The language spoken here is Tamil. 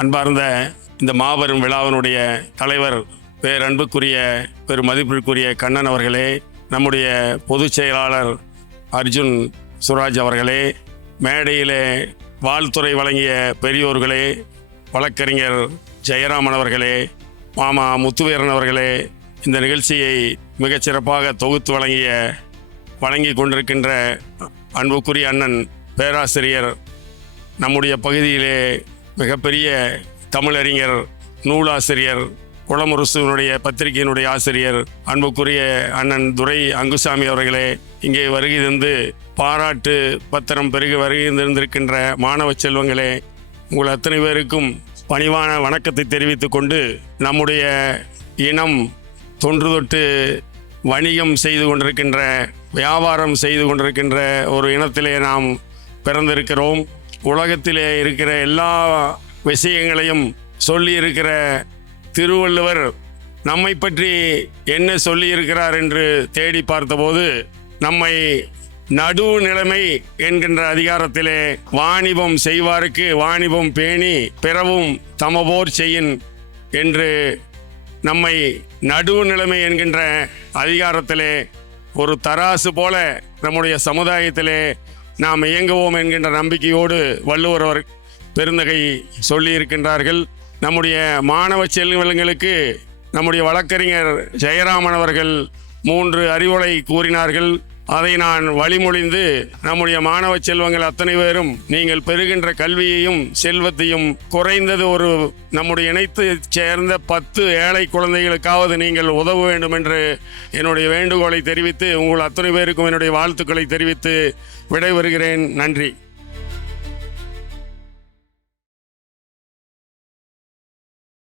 அன்பார்ந்த இந்த மாபெரும் விழாவினுடைய தலைவர் பேரன்புக்குரிய பெருமதிப்பிற்குரிய கண்ணன் அவர்களே, நம்முடைய பொதுச் செயலாளர் அர்ஜுன் சுராஜ் அவர்களே, மேடையிலே வாழ்த்துறை வழங்கிய பெரியோர்களே, வழக்கறிஞர் ஜெயராமன் அவர்களே, மாமா முத்துவேரன் அவர்களே, இந்த நிகழ்ச்சியை மிகச்சிறப்பாக தொகுத்து வழங்கி கொண்டிருக்கின்ற அன்புக்குரிய அண்ணன் பேராசிரியர், நம்முடைய பகுதியிலே மிகப்பெரிய தமிழறிஞர், நூலாசிரியர், குளமுரசுனுடைய பத்திரிகையினுடைய ஆசிரியர் அன்புக்குரிய அண்ணன் துரை அங்குசாமி அவர்களே, இங்கே வருகை தந்து பாராட்டு பத்திரம் பெருகி வருகை தந்திருக்கின்ற மாணவ செல்வங்களே, உங்கள் அத்தனை பேருக்கும் பணிவான வணக்கத்தை தெரிவித்துக் கொண்டு, நம்முடைய இனம் தொன்று தொட்டு வணிகம் செய்து கொண்டிருக்கின்ற, வியாபாரம் செய்து கொண்டிருக்கின்ற ஒரு இனத்திலே நாம் பிறந்திருக்கிறோம். உலகத்திலே இருக்கிற எல்லா விஷயங்களையும் சொல்லி இருக்கிற திருவள்ளுவர் நம்மை பற்றி என்ன சொல்லியிருக்கிறார் என்று தேடி பார்த்தபோது, நம்மை நடுநிலைமை என்கின்ற அதிகாரத்திலே வாணிபம் செய்வாருக்கு வாணிபம் பேணி பிறவும் தமபோர் செய்யின் என்று நம்மை நடுநிலைமை என்கின்ற அதிகாரத்திலே ஒரு தராசு போல நம்முடைய சமுதாயத்திலே நாம் இயங்குவோம் என்கின்ற நம்பிக்கையோடு வள்ளுவர் அவர் பெருந்தகை சொல்லியிருக்கின்றார்கள். நம்முடைய மாணவ செல்வங்களுக்கு நம்முடைய வழக்கறிஞர் ஜெயராமன் அவர்கள் 3 அறிவுரை கூறினார்கள். அதை நான் வழிமொழிந்து, நம்முடைய மாணவ செல்வங்கள் அத்தனை பேரும் நீங்கள் பெறுகின்ற கல்வியையும் செல்வத்தையும் குறைந்தது நம்முடைய இணைத்து சேர்ந்த 10 ஏழை குழந்தைகளுக்காவது நீங்கள் உதவ வேண்டும் என்று என்னுடைய வேண்டுகோளை தெரிவித்து, உங்கள் அத்தனை பேருக்கும் என்னுடைய வாழ்த்துக்களை தெரிவித்து விடைபெறுகிறேன். நன்றி.